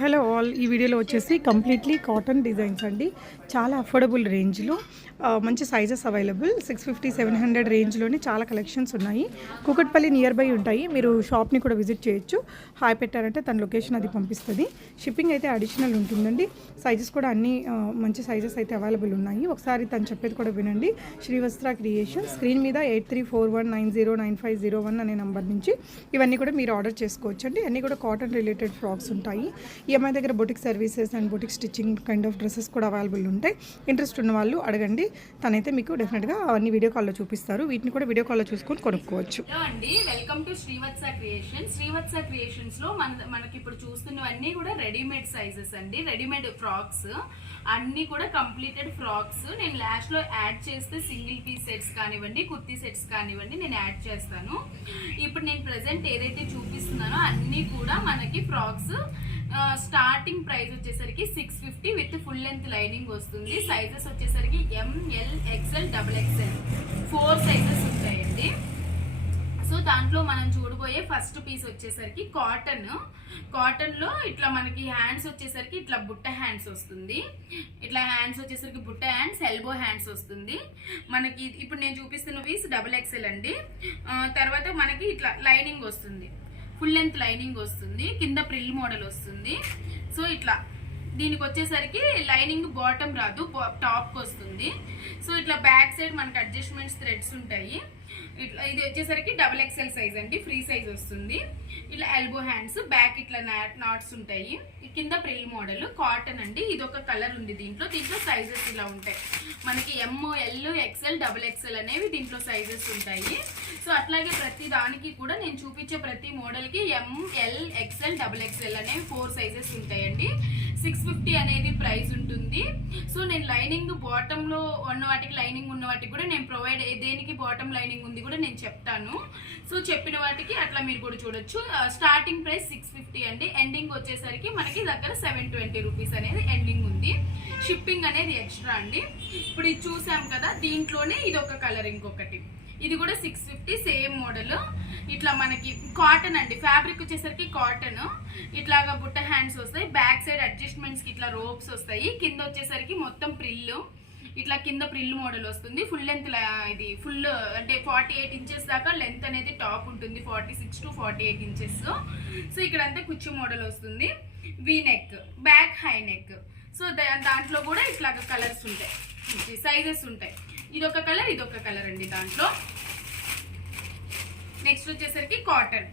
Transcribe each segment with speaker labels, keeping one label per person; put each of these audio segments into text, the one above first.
Speaker 1: Hello all. ఈ వీడియోలో వచ్చేసి కంప్లీట్లీ కాటన్ డిజైన్స్ అండి. చాలా అఫోర్డబుల్ రేంజ్లో మంచి sizes available six fifty seven hundred రేంజ్లోనే చాలా కలెక్షన్స్ ఉన్నాయి. కూకట్పల్లి నియర్ బై ఉంటాయి. మీరు షాప్ని కూడా విజిట్ చేయొచ్చు. హాయ్ పెట్టారంటే తన లొకేషన్ అది పంపిస్తుంది. షిప్పింగ్ అయితే అడిషనల్ ఉంటుందండి. సైజెస్ కూడా అన్ని మంచి సైజెస్ అయితే అవైలబుల్ ఉన్నాయి. ఒకసారి తను చెప్పేది కూడా వినండి. శ్రీవస్త్ర క్రియేషన్ స్క్రీన్ మీద eight three four one nine zero nine five zero one అనే నంబర్ నుంచి ఇవన్నీ కూడా మీరు ఆర్డర్ చేసుకోవచ్చండి అన్నీ కూడా కాటన్ రిలేటెడ్ ఫ్రాక్స్ ఉంటాయి ఈఎంఐ దగ్గర boutique services and boutique stitching kind of dresses కూడా అవైలబుల్ ఉంటాయి ఇంట్రెస్ట్ ఉన్న వాళ్ళు అడగండి. తనైతే మీకు డెఫినెట్గా అవన్నీ వీడియో కాల్లో చూపిస్తారు. వీటిని కూడా వీడియో కాల్లో చూసుకొని కొనుక్కోవచ్చు.
Speaker 2: అండి welcome to Srivatsa creation Srivatsa క్రియేషన్స్లో మన మనకి ఇప్పుడు చూస్తున్నవన్నీ కూడా రెడీమేడ్ సైజెస్ అండి. రెడీమేడ్ ఫ్రాక్స్ అన్ని కూడా కంప్లీటెడ్ ఫ్రాక్స్ నేను లాస్ట్లో యాడ్ చేస్తే సింగిల్ పీస్ సెట్స్ కానివ్వండి కుర్తీ సెట్స్ కానివ్వండి నేను యాడ్ చేస్తాను. ఇప్పుడు నేను ప్రెసెంట్ ఏదైతే చూపిస్తున్నానో అన్ని కూడా మనకి ఫ్రాక్స్ స్టార్టింగ్ ప్రైస్ వచ్చేసరికి six fifty with full length lining వస్తుంది. సైజెస్ వచ్చేసరికి M L XL double XL four sizes ఉంటాయండి. సో దాంట్లో మనం చూడబోయే ఫస్ట్ పీస్ వచ్చేసరికి కాటన్ కాటన్లో ఇట్లా మనకి హ్యాండ్స్ వచ్చేసరికి ఇట్లా బుట్ట హ్యాండ్స్ వస్తుంది. ఇట్లా హ్యాండ్స్ వచ్చేసరికి బుట్ట హ్యాండ్స్ ఎల్బో హ్యాండ్స్ వస్తుంది. మనకి ఇప్పుడు నేను చూపిస్తున్న పీస్ డబుల్ ఎక్సెల్ అండి. తర్వాత మనకి ఇట్లా లైనింగ్ వస్తుంది. ఫుల్ లెంత్ లైనింగ్ వస్తుంది. కింద ప్రిల్ మోడల్ వస్తుంది. సో ఇట్లా. దీనికి వచ్చేసరికి లైనింగ్ బాటమ్ రాదు టాప్ వస్తుంది. సో ఇట్లా బ్యాక్ సైడ్ మనకి అడ్జస్ట్మెంట్స్ థ్రెడ్స్ ఉంటాయి. ఇట్లా ఇది వచ్చేసరికి డబుల్ ఎక్స్ఎల్ సైజ్ అండి ఫ్రీ సైజ్ వస్తుంది. ఇట్లా ఎల్బో హ్యాండ్స్ బ్యాక్ ఇట్లా నాట్స్ ఉంటాయి. కింద ప్రిల్ మోడల్ కాటన్ అండి. ఇది ఒక కలర్ ఉంది దీంట్లో. దీంట్లో సైజెస్ ఇలా ఉంటాయి. మనకి M L XL double XL అనేవి దీంట్లో సైజెస్ ఉంటాయి. సో అట్లాగే ప్రతి దానికి కూడా నేను చూపించే ప్రతి మోడల్కి M L M L XL double XL అనేవి ఫోర్ సైజెస్ ఉంటాయండి. సిక్స్ ఫిఫ్టీ అనేది ప్రైస్ ఉంటుంది. సో నేను లైనింగ్ బాటంలో ఉన్న వాటికి లైనింగ్ ఉన్న వాటికి కూడా నేను ప్రొవైడ్ దేనికి బాటమ్ లైనింగ్ ఉంది కూడా నేను చెప్తాను. సో చెప్పిన వాటికి అట్లా మీరు కూడా చూడొచ్చు. స్టార్టింగ్ ప్రైస్ సిక్స్ ఫిఫ్టీ అండి. ఎండింగ్ వచ్చేసరికి మనకి దగ్గర సెవెన్ ట్వంటీ రూపీస్ అనేది ఎండింగ్ ఉంది. షిప్పింగ్ అనేది ఎక్స్ట్రా అండి. ఇప్పుడు ఇది చూసాం కదా దీంట్లోనే ఇది ఒక కలర్ ఇంకొకటి. ఇది కూడా సిక్స్ ఫిఫ్టీ సేమ్ మోడల్ ఇట్లా మనకి కాటన్ అండి. ఫ్యాబ్రిక్ వచ్చేసరికి కాటన్ ఇట్లాగా బుట్ట హ్యాండ్స్ వస్తాయి. బ్యాక్ సైడ్ అడ్జస్ట్మెంట్స్కి ఇట్లా రోప్స్ వస్తాయి. కింద వచ్చేసరికి మొత్తం ప్రిల్లు ఇట్లా కింద ప్రిల్ మోడల్ వస్తుంది. ఫుల్ లెంత్ ఇది ఫుల్ అంటే ఫార్టీ ఎయిట్ ఇంచెస్ దాకా లెంత్ అనేది టాప్ ఉంటుంది. Forty six to forty eight inches so ఇక్కడంతా కుచ్చి మోడల్ వస్తుంది. V neck back high neck so దా- దాంట్లో కూడా ఇట్లాగా కలర్స్ ఉంటాయి. సైజెస్ ఉంటాయి. ఇదొక కలర్ ఇదొక కలర్ అండి దాంట్లో. నెక్స్ట్ వచ్చేసరికి కాటన్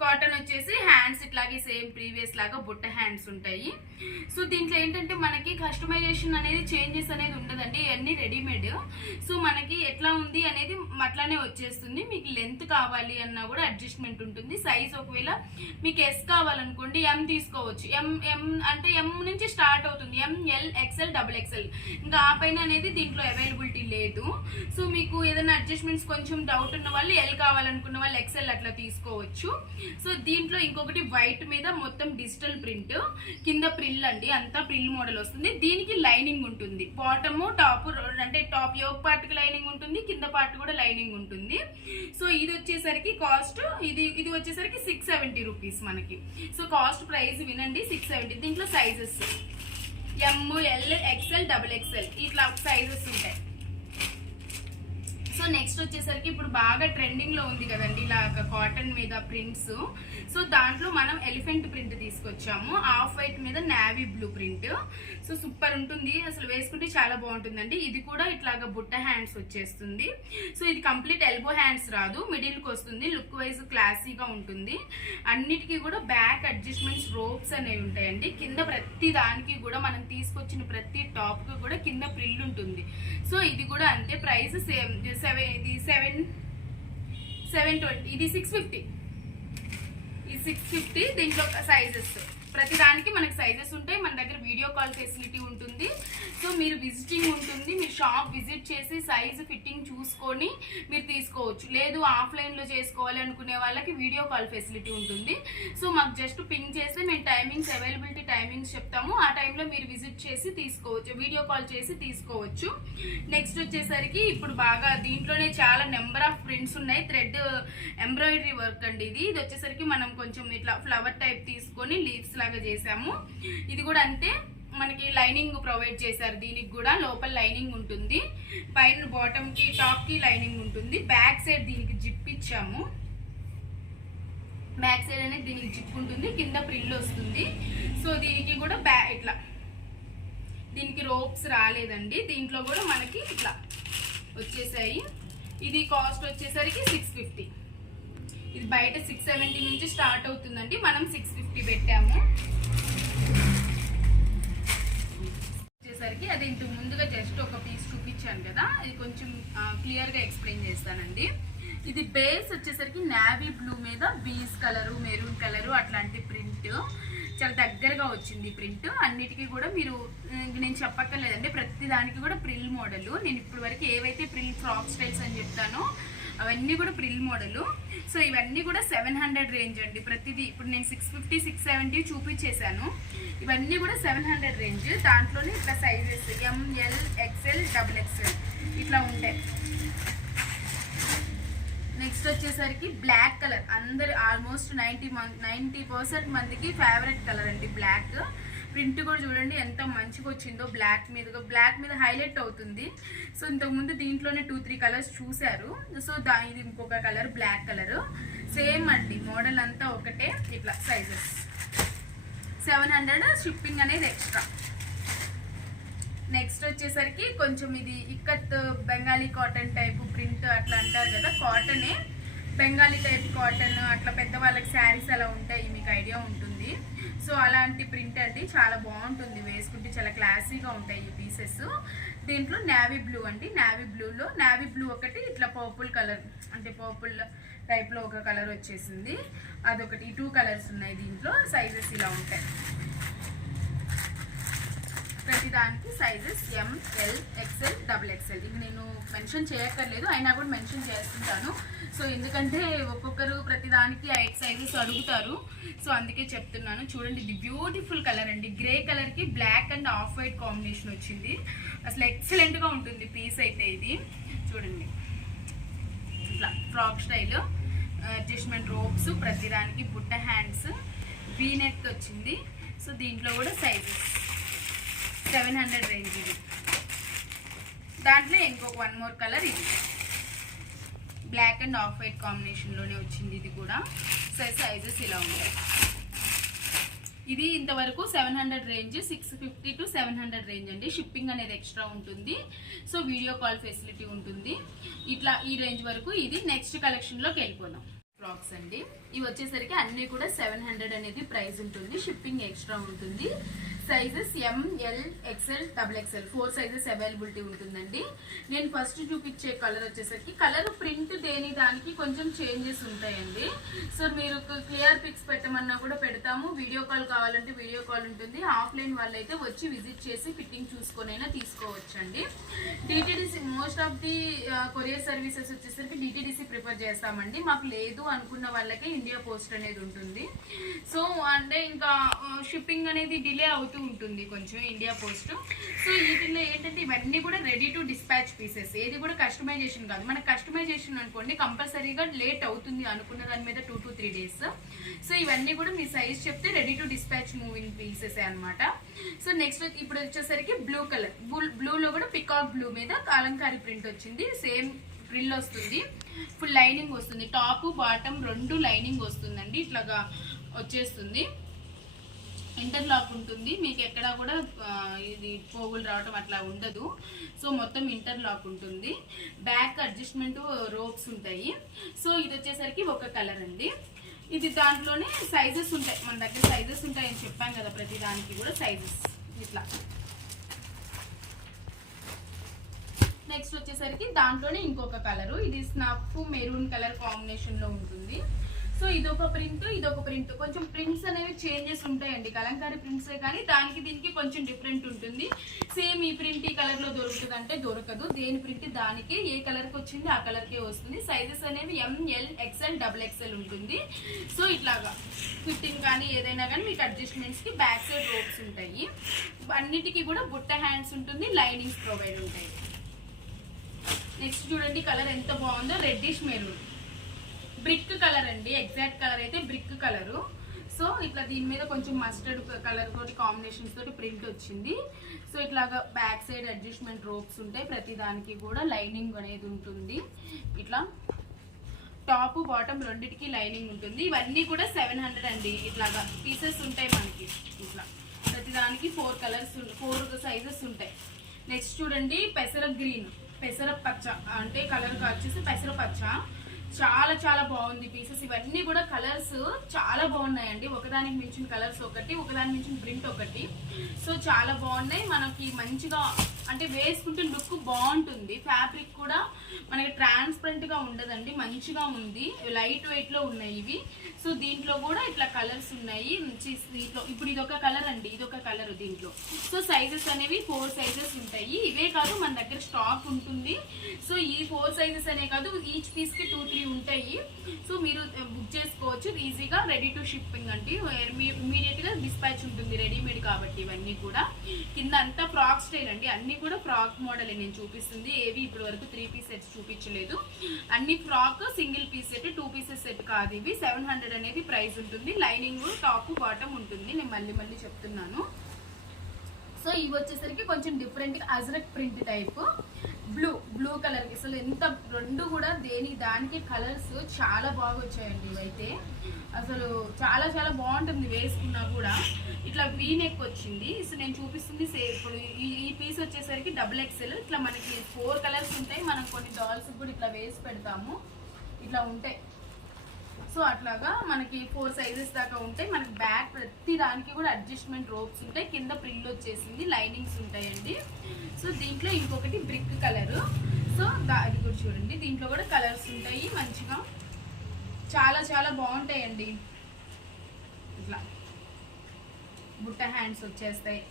Speaker 2: కాటన్ వచ్చేసి హ్యాండ్స్ ఇట్లాగే సేమ్ ప్రీవియస్ లాగా బుట్ట హ్యాండ్స్ ఉంటాయి. సో దీంట్లో ఏంటంటే మనకి కస్టమైజేషన్ అనేది చేంజెస్ అనేది ఉండదండి ఇవన్నీ రెడీమేడ్ సో మనకి ఎట్లా ఉంది అనేది అట్లానే వచ్చేస్తుంది. మీకు లెంత్ కావాలి అన్నా కూడా అడ్జస్ట్మెంట్ ఉంటుంది. సైజ్ ఒకవేళ మీకు ఎస్ కావాలనుకోండి ఎం తీసుకోవచ్చు. ఎం ఎం అంటే ఎం నుంచి స్టార్ట్ అవుతుంది. M L XL double XL ఇంకా ఆ పైన అనేది దీంట్లో అవైలబిలిటీ లేదు. సో మీకు ఏదైనా అడ్జస్ట్మెంట్స్ కొంచెం డౌట్ ఉన్న వాళ్ళు ఎల్ కావాలనుకున్న వాళ్ళు ఎక్స్ఎల్ అట్లా తీసుకోవచ్చు. సో దీంట్లో ఇంకొకటి వైట్ మీద మొత్తం డిజిటల్ ప్రింట్ కింద ప్రింట్ ప్రిల్ అండి అంతా ప్రిల్ మోడల్ వస్తుంది. దీనికి లైనింగ్ ఉంటుంది. బాటమ్ టాప్ అంటే టాప్ యోగ్ పార్ట్కి లైనింగ్ ఉంటుంది కింద పార్ట్ కూడా లైనింగ్ ఉంటుంది. సో ఇది వచ్చేసరికి కాస్ట్ ఇది ఇది వచ్చేసరికి సిక్స్ సెవెంటీ రూపీస్ మనకి. సో కాస్ట్ ప్రైస్ వినండి సిక్స్ సెవెంటీ. దీంట్లో sizes. M L XL double XL ఇట్లా సైజెస్ ఉంటాయి. సో నెక్స్ట్ వచ్చేసరికి ఇప్పుడు బాగా ట్రెండింగ్లో ఉంది కదండి ఇలా కాటన్ మీద ప్రింట్స్ సో దాంట్లో మనం ఎలిఫెంట్ ప్రింట్ తీసుకొచ్చాము. ఆఫ్ వైట్ మీద navy blue print so super ఉంటుంది. అసలు వేసుకుంటే చాలా బాగుంటుందండి. ఇది కూడా ఇట్లాగా బుట్ట హ్యాండ్స్ వచ్చేస్తుంది. సో ఇది కంప్లీట్ ఎల్బో హ్యాండ్స్ రాదు. మిడిల్కి వస్తుంది. లుక్ వైజ్ క్లాసీగా ఉంటుంది. అన్నిటికీ కూడా బ్యాక్ అడ్జస్ట్మెంట్స్ రోప్స్ అనేవి ఉంటాయండి. కింద ప్రతి దానికి కూడా మనం తీసుకొచ్చిన ప్రతి టాప్కి కూడా కింద ప్రిల్ ఉంటుంది. సో ఇది కూడా అంతే. ప్రైస్ సేమ్ సెవెన్ ఇది సెవెన్ సెవెన్ ట్వంటీ ఇది సిక్స్ ఫిఫ్టీ ఇది సిక్స్ ఫిఫ్టీ దీంట్లో సైజెస్ ప్రతి దానికి మనకి సైజెస్ ఉంటాయి. మన దగ్గర వీడియో కాల్ ఫెసిలిటీ ఉంటుంది. సో మీరు విజిటింగ్ ఉంటుంది. మీరు షాప్ విజిట్ చేసి సైజు ఫిట్టింగ్ చూసుకొని మీరు తీసుకోవచ్చు. లేదు ఆఫ్లైన్లో చేసుకోవాలి అనుకునే వాళ్ళకి వీడియో కాల్ ఫెసిలిటీ ఉంటుంది. సో మాకు జస్ట్ పింగ్ చేస్తే మేము టైమింగ్స్ అవైలబిలిటీ టైమింగ్స్ చెప్తాము. ఆ టైంలో మీరు విజిట్ చేసి తీసుకోవచ్చు. వీడియో కాల్ చేసి తీసుకోవచ్చు. నెక్స్ట్ వచ్చేసరికి ఇప్పుడు బాగా దీంట్లోనే చాలా నెంబర్ ఆఫ్ ప్రింట్స్ ఉన్నాయి. థ్రెడ్ ఎంబ్రాయిడరీ వర్క్ అండి ఇది. ఇది వచ్చేసరికి మనం కొంచెం ఇట్లా ఫ్లవర్ టైప్ తీసుకొని లీవ్స్ లాగా చేసాము ఇది కూడా అంతే. మనకి లైనింగ్ ప్రొవైడ్ చేశారు. దీనికి కూడా లోపల లైనింగ్ ఉంటుంది. పైన బాటమ్కి టాప్కి లైనింగ్ ఉంటుంది. బ్యాక్ సైడ్ దీనికి జిప్ ఇచ్చాము. బ్యాక్ సైడ్ అనేది దీనికి జిప్ ఉంటుంది. కింద ప్రిల్ వస్తుంది. సో దీనికి కూడా బ్యా ఇట్లా. దీనికి రోప్స్ రాలేదండి. దీంట్లో కూడా మనకి ఇట్లా వచ్చేసాయి. ఇది కాస్ట్ వచ్చేసరికి సిక్స్ ఫిఫ్టీ ఇది బయట సిక్స్ సెవెంటీ నుంచి స్టార్ట్ అవుతుందండి. మనం సిక్స్ ఫిఫ్టీ పెట్టాము. వచ్చేసరికి అది ఇంతకు ముందుగా జస్ట్ ఒక పీస్ చూపించాను కదా. ఇది కొంచెం క్లియర్గా ఎక్స్ప్లెయిన్ చేస్తానండి. ఇది బేస్ వచ్చేసరికి నావీ బ్లూ మీద బీస్ కలరు మెరూన్ కలరు అట్లాంటి ప్రింట్ చాలా దగ్గరగా వచ్చింది ప్రింట్ అన్నిటికీ కూడా మీరు నేను చెప్పక్కర్లేదండి. ప్రతి దానికి కూడా ప్రిల్ మోడల్ నేను ఇప్పటి వరకు ఏవైతే ప్రిల్ ఫ్రాక్ స్టైల్స్ అని చెప్తానో అవన్నీ కూడా ప్రిల్ మోడల్. సో ఇవన్నీ కూడా సెవెన్ హండ్రెడ్ రేంజ్ అండి. ప్రతిదీ ఇప్పుడు నేను సిక్స్ ఫిఫ్టీ సిక్స్ సెవెంటీ చూపించేశాను. ఇవన్నీ కూడా సెవెన్ హండ్రెడ్ రేంజ్. దాంట్లోనే ఇట్లా sizes M L XL double XL ఇట్లా ఉంటాయి. నెక్స్ట్ వచ్చేసరికి బ్లాక్ కలర్. అందరు ఆల్మోస్ట్ నైంటీ నైంటీ పర్సెంట్ మందికి ఫేవరెట్ కలర్ అండి బ్లాక్. ప్రింట్ కూడా చూడండి ఎంత మంచిగా వచ్చిందో బ్లాక్ మీద బ్లాక్ మీద హైలైట్ అవుతుంది. సో ఇంతకుముందు దీంట్లోనే టూ త్రీ కలర్స్ చూశారు. సో దా ఇది ఇంకొక కలర్ బ్లాక్ కలర్ సేమ్ అండి. మోడల్ అంతా ఒకటే. ఇట్లా సైజెస్ సెవెన్ హండ్రెడ్ షిప్పింగ్ అనేది ఎక్స్ట్రా నెక్స్ట్ వచ్చేసరికి కొంచెం ఇది ikat Bengali cotton type print అట్లా అంటారు కదా కాటనే బెంగాలీ టైప్ కాటన్ అట్లా పెద్దవాళ్ళకి శారీస్ అలా ఉంటాయి మీకు ఐడియా ఉంటుంది. సో అలాంటి ప్రింట్ అండి చాలా బాగుంటుంది. వేసుకుంటే చాలా క్లాసీగా ఉంటాయి ఈ పీసెస్. దీంట్లో నావీ బ్లూ అండి. నావీ బ్లూలో నావీ బ్లూ ఒకటి ఇట్లా పర్పుల్ కలర్ అంటే పర్పుల్ టైప్లో ఒక కలర్ వచ్చేసింది. అదొకటి టూ కలర్స్ ఉన్నాయి దీంట్లో సైజెస్ ఇలా ఉంటాయి. ప్రతి దానికి sizes M L XL double XL ఇది నేను మెన్షన్ చేయక్కర్లేదు అయినా కూడా మెన్షన్ చేస్తుంటాను. సో ఎందుకంటే ఒక్కొక్కరు ప్రతి దానికి ఎయిట్ సైజెస్ అడుగుతారు. సో అందుకే చెప్తున్నాను. చూడండి ఇది బ్యూటిఫుల్ కలర్ అండి. గ్రే కలర్కి black and off white combination వచ్చింది. అసలు ఎక్సలెంట్గా ఉంటుంది పీస్ అయితే ఇది. చూడండి. ఇట్లా ఫ్రాక్ స్టైల్ అడ్జస్ట్మెంట్ రోప్స్ ప్రతిదానికి బుట్ట హ్యాండ్స్ నెక్ వచ్చింది. సో దీంట్లో కూడా సైజెస్ సెవెన్ హండ్రెడ్ రేంజ్ ఇది. దాంట్లో ఇంకొక వన్ మోర్ కలర్ ఇది. బ్లాక్ అండ్ ఆఫ్ వైట్ కాంబినేషన్లోనే వచ్చింది ఇది కూడా. సైజ్ సైజెస్ ఇలా ఉంటాయి. ఇది ఇంతవరకు seven hundred range six fifty to seven hundred range అండి. షిప్పింగ్ అనేది ఎక్స్ట్రా ఉంటుంది. సో వీడియో కాల్ ఫెసిలిటీ ఉంటుంది. ఇట్లా ఈ రేంజ్ వరకు ఇది నెక్స్ట్ కలెక్షన్లోకి వెళ్ళిపోదాం. ఫ్రాక్స్ అండి. ఇవి వచ్చేసరికి అన్నీ కూడా సెవెన్ హండ్రెడ్ అనేది ప్రైస్ ఉంటుంది. షిప్పింగ్ ఎక్స్ట్రా ఉంటుంది. Sizes M L XL double XL four sizes availability ఉంటుందండి. నేను ఫస్ట్ చూపించే కలర్ వచ్చేసరికి కలర్ ప్రింట్ దేని దానికి కొంచెం చేంజెస్ ఉంటాయండి. సో మీరు క్లియర్ పిక్స్ పెట్టమన్నా కూడా పెడతాము. వీడియో కాల్ కావాలంటే వీడియో కాల్ ఉంటుంది. ఆఫ్లైన్ వాళ్ళైతే వచ్చి విజిట్ చేసి ఫిట్టింగ్ చూసుకొనైనా తీసుకోవచ్చండి. DTDC most of the courier services వచ్చేసరికి డిటిడిసి ప్రిఫర్ చేస్తామండి. మాకు లేదు అనుకున్న వాళ్ళకే ఇండియా పోస్ట్ అనేది ఉంటుంది. సో అంటే ఇంకా uh, షిప్పింగ్ అనేది డిలే అవుతుంది ఉంటుంది కొంచెం ఇండియా పోస్ట్ సో వీటిలో ఏంటంటే ఇవన్నీ కూడా రెడీ టు డిస్పాచ్ పీసెస్ ఏది కూడా కస్టమైజేషన్ కాదు. మన కస్టమైజేషన్ అనుకోండి కంపల్సరీగా లేట్ అవుతుంది అనుకున్న దాని మీద two to three days so ఇవన్నీ కూడా మీ సైజ్ చెప్తే ready to dispatch moving pieces అనమాట సో నెక్స్ట్ ఇప్పుడు వచ్చేసరికి బ్లూ కలర్ బ్లూలో కూడా పికాక్ బ్లూ మీద కాలంకారీ ప్రింట్ వచ్చింది. సేమ్ ప్రిల్ వస్తుంది. ఫుల్ లైనింగ్ వస్తుంది. టాప్ బాటమ్ రెండు లైనింగ్ వస్తుందండి. ఇట్లాగా వచ్చేస్తుంది. ఇంటర్లాక్ ఉంటుంది. మీకు ఎక్కడ కూడా ఇది పోగులు రావటం అట్లా ఉండదు. సో మొత్తం ఇంటర్లాక్ ఉంటుంది. బ్యాక్ అడ్జస్ట్మెంట్ రోప్స్ ఉంటాయి. సో ఇది వచ్చేసరికి ఒక కలర్ అండి. ఇది దాంట్లోనే సైజెస్ ఉంటాయి. మన దగ్గర సైజెస్ ఉంటాయని చెప్పాం కదా ప్రతి దానికి కూడా సైజెస్. ఇట్లా. నెక్స్ట్ వచ్చేసరికి దాంట్లోనే ఇంకొక కలరు. ఇది స్నఫ్ మెరూన్ కలర్ కాంబినేషన్లో ఉంటుంది. సో ఇదొక ప్రింట్ ఇదొక ప్రింట్. కొంచెం ప్రింట్స్ అనేవి చేంజెస్ ఉంటాయండి. కలంకారీ ప్రింట్సే కానీ దానికి దీనికి కొంచెం డిఫరెంట్ ఉంటుంది. సేమ్ ఈ ప్రింట్ ఈ కలర్లో దొరుకుతుంది అంటే దొరకదు. దేని ప్రింట్ దానికి ఏ కలర్కి వచ్చింది ఆ కలర్కే వస్తుంది. సైజెస్ అనేవి M L XL double XL ఉంటుంది. సో ఇట్లాగా ఫిట్టింగ్ కానీ ఏదైనా కానీ మీకు అడ్జస్ట్మెంట్స్కి బ్యాక్ సైడ్ రోప్స్ ఉంటాయి. అన్నిటికీ కూడా బుట్ట హ్యాండ్స్ ఉంటుంది లైనింగ్స్ ప్రొవైడ్ ఉంటాయి. నెక్స్ట్ చూడండి కలర్ ఎంత బాగుందో. రెడ్డిష్ మెరూన్ బ్రిక్ కలర్ అండి ఎగ్జాక్ట్ కలర్ అయితే బ్రిక్ కలరు. సో ఇట్లా దీని మీద కొంచెం మస్టర్డ్ కలర్ తోటి కాంబినేషన్స్ తోటి ప్రింట్ వచ్చింది. సో ఇట్లాగా బ్యాక్ సైడ్ అడ్జస్ట్మెంట్ రోప్స్ ఉంటాయి ప్రతి దానికి కూడా లైనింగ్ అనేది ఉంటుంది. ఇట్లా టాప్ బాటమ్ రెండిటికి లైనింగ్ ఉంటుంది. ఇవన్నీ కూడా సెవెన్ హండ్రెడ్ అండి. ఇట్లాగా పీసెస్ ఉంటాయి మనకి. ఇట్లా ప్రతి దానికి ఫోర్ కలర్స్ ఫోర్ సైజెస్ ఉంటాయి. నెక్స్ట్ చూడండి పెసర గ్రీన్ పెసర పచ్చ. అంటే కలర్ వచ్చేసి పెసర పచ్చ. చాలా చాలా బాగుంది పీసెస్ ఇవన్నీ కూడా కలర్స్ చాలా బాగున్నాయండి. ఒకదానికి మించిన కలర్స్ ఒకటి ఒకదానికి మించిన ప్రింట్ ఒకటి. సో చాలా బాగున్నాయి. మనకి మంచిగా అంటే వేసుకుంటే లుక్ బాగుంటుంది. ఫ్యాబ్రిక్ కూడా మనకి ట్రాన్స్పరెంట్గా ఉండదండి. మంచిగా ఉంది. లైట్ వెయిట్లో ఉన్నాయి ఇవి. సో దీంట్లో కూడా ఇట్లా కలర్స్ ఉన్నాయి. దీంట్లో ఇప్పుడు ఇది ఒక కలర్ అండి. ఇది ఒక కలర్ దీంట్లో. సో సైజెస్ అనేవి ఫోర్ సైజెస్ ఉంటాయి. ఇవే కాదు మన దగ్గర స్టాక్ ఉంటుంది. సో ఈ ఫోర్ సైజెస్ అనే కాదు ఈచ్ పీస్కి టూ త్రీ ఉంటాయి. సో మీరు బుక్ చేసుకోవచ్చు. ఈజీగా రెడీ టు షిప్పింగ్ అంటే ఇమీడియట్గా డిస్పాచ్ ఉంటుంది. రెడీమేడ్ కాబట్టి ఇవన్నీ కూడా. కింద అంతా ఫ్రాక్ స్టైల్ అండి. అన్నీ కూడా ఫ్రాక్ మోడల్ నేను చూపిస్తుంది. ఏవి ఇప్పటి వరకు త్రీ పీస్ సెట్స్ చూపించలేదు. అన్ని frock single piece set two pieces set కాదు ఇవి. సెవెన్ హండ్రెడ్ అనేది ప్రైస్ ఉంటుంది. లైనింగ్ టాప్ బాటమ్ ఉంటుంది. నేను మళ్ళీ మళ్ళీ చెప్తున్నాను. సో ఇవి వచ్చేసరికి కొంచెం different ajrak print type blue blue colour అసలు ఎంత రెండు కూడా దేని దానికి కలర్స్ చాలా బాగా వచ్చాయండి ఇవైతే. అసలు చాలా చాలా బాగుంటుంది వేసుకున్నా కూడా. ఇట్లా వీ నెక్ వచ్చింది. అసలు నేను చూపిస్తుంది ఇప్పుడు ఈ ఈ పీస్ వచ్చేసరికి డబుల్ ఎక్సెల్ ఇట్లా మనకి ఫోర్ కలర్స్ ఉంటాయి. మనం కొన్ని డాల్స్ కూడా ఇట్లా వేసి పెడతాము. ఇట్లా ఉంటాయి. సో అట్లాగా మనకి ఫోర్ సైజెస్ దాకా ఉంటాయి. మనకి బ్యాక్ ప్రతి దానికి కూడా అడ్జస్ట్మెంట్ రోప్స్ ఉంటాయి. కింద ప్రిల్ వచ్చేసింది లైనింగ్స్ ఉంటాయండి. సో దీంట్లో ఇంకొకటి బ్రిక్ కలర్. సో అది కూడా చూడండి. దీంట్లో కూడా కలర్స్ ఉంటాయి మంచిగా. చాలా చాలా బాగుంటాయండి. ఇట్లా బుట్ట హ్యాండ్స్ వచ్చేస్తాయి.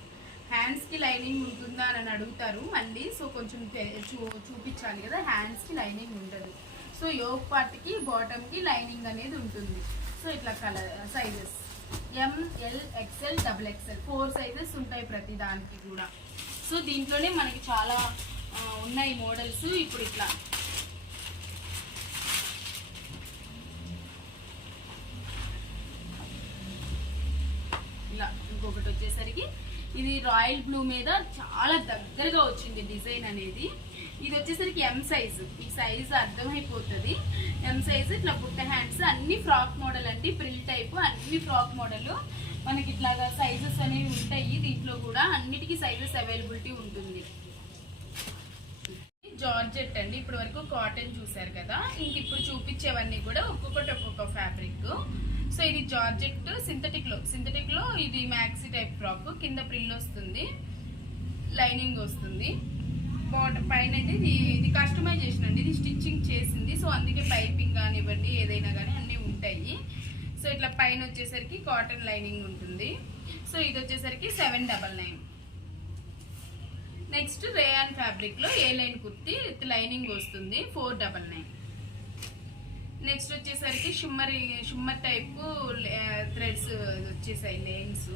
Speaker 2: హ్యాండ్స్కి లైనింగ్ ఉంటుందా అని అడుగుతారు మళ్ళీ. సో కొంచెం చూ- చూపించాలి కదా. హ్యాండ్స్కి లైనింగ్ ఉంటుంది. సో యోగ్ పార్ట్కి బాటమ్కి లైనింగ్ అనేది ఉంటుంది. సో ఇట్లా colour sizes M L XL double XL four sizes ఉంటాయి ప్రతి దానికి కూడా. సో దీంట్లోనే మనకి చాలా ఉన్నాయి మోడల్స్. ఇప్పుడు ఇట్లా. ఇలా ఇంకొకటి వచ్చేసరికి ఇది రాయల్ బ్లూ మీద చాలా దగ్గరగా వచ్చింది డిజైన్ అనేది. ఇది వచ్చేసరికి ఎం సైజ్ ఈ సైజు అర్థమైపోతుంది. ఎం సైజు ఇట్లా బుట్ట హ్యాండ్స్ అన్ని ఫ్రాక్ మోడల్ అండి. ప్రిల్ టైప్ అన్ని ఫ్రాక్ మోడల్ మనకి ఇట్లాగా సైజెస్ అనేవి ఉంటాయి. దీంట్లో కూడా అన్నిటికీ సైజెస్ అవైలబిలిటీ ఉంటుంది. జార్జెట్ అండి. ఇప్పటి వరకు కాటన్ చూసారు కదా. ఇంక ఇప్పుడు చూపించేవన్నీ కూడా ఒక్కొక్కటి ఒక్కొక్క ఫ్యాబ్రిక్ సో ఇది జార్జెట్ సింథటిక్లో సింథటిక్లో ఇది మ్యాక్సీ టైప్ ఫ్రాక్ కింద ప్రిల్ వస్తుంది. లైనింగ్ వస్తుంది. బాటమ్ పైన అయితే ఇది ఇది కస్టమైజేషన్ అండి. ఇది స్టిచ్చింగ్ చేసింది. సో అందుకే పైపింగ్ కానివ్వండి ఏదైనా కానీ అన్నీ ఉంటాయి. సో ఇట్లా పైన వచ్చేసరికి కాటన్ లైనింగ్ ఉంటుంది. సో ఇది వచ్చేసరికి seven double nine next rayon ఫ్యాబ్రిక్లో A line kurti with lining వస్తుంది. ఫోర్ డబల్ నైన్ నెక్స్ట్ వచ్చేసరికి షుమ్మర్ షుమ్మర్ టైప్ థ్రెడ్స్ వచ్చేసాయి లైన్స్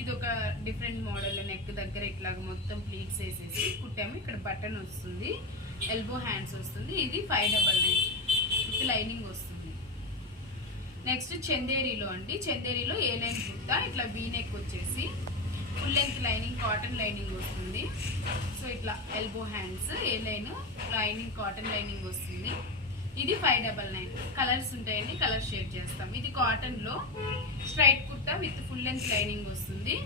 Speaker 2: ఇది ఒక డిఫరెంట్ మోడల్ నెక్ దగ్గర ఇట్లాగ మొత్తం ప్లీట్స్ వేసేసి కుట్టాము. ఇక్కడ బటన్ వస్తుంది ఎల్బో హ్యాండ్స్ వస్తుంది. ఇది five double nine with lining వస్తుంది. నెక్స్ట్ చందేరీలో అండి. చందేరిలో ఏ లైన్ కుర్తా ఇట్లా వీ నెక్ వచ్చేసి full length lining cotton lining వస్తుంది. సో ఇట్లా elbow hands A line? Lining cotton lining వస్తుంది. ఇది ఫైవ్ డబల్ నైన్ కలర్స్ ఉంటాయండి కలర్ షేడ్ చేస్తాం. ఇది కాటన్లో straight kurta with full length lining వస్తుంది.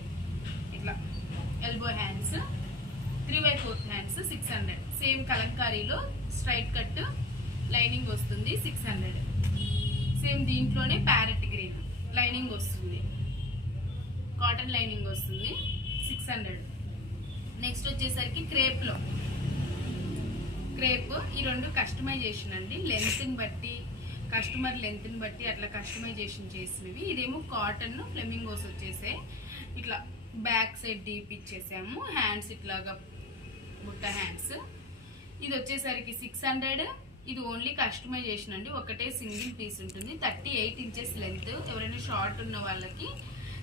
Speaker 2: ఇట్లా elbow hands three by fourth hands six hundred same కలంకారీలో straight cut lining వస్తుంది six hundred same దీంట్లోనే ప్యారెట్ గ్రీన్ లైనింగ్ వస్తుంది. కాటన్ లైనింగ్ వస్తుంది సిక్స్ హండ్రెడ్ నెక్స్ట్ వచ్చేసరికి క్రేప్లో క్రేప్ ఈ రెండు కస్టమైజేషన్ అండి. లెంత్ని బట్టి కస్టమర్ లెంత్ని బట్టి అట్లా కస్టమైజేషన్ చేసినవి. ఇదేమో కాటన్ ఫ్లెమింగోస్ వచ్చేసే ఇట్లా బ్యాక్ సైడ్ డీప్ ఇచ్చేసాము. హ్యాండ్స్ ఇట్లాగా బుట్ట హ్యాండ్స్ ఇది వచ్చేసరికి సిక్స్ హండ్రెడ్ ఇది ఓన్లీ కస్టమైజేషన్ అండి. ఒకటే సింగిల్ పీస్ ఉంటుంది. థర్టీ ఎయిట్ ఇంచెస్ లెంత్ ఎవరైనా షార్ట్ ఉన్న వాళ్ళకి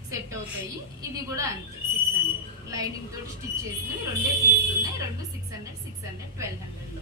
Speaker 2: సెట్ అవుతాయి. ఇది కూడా అంతే సిక్స్ హండ్రెడ్ లైనింగ్ తోటి స్టిచ్ చేసినవి. రెండే పీసులు ఉన్నాయి. రెండు six hundred six hundred twelve హండ్రెడ్లో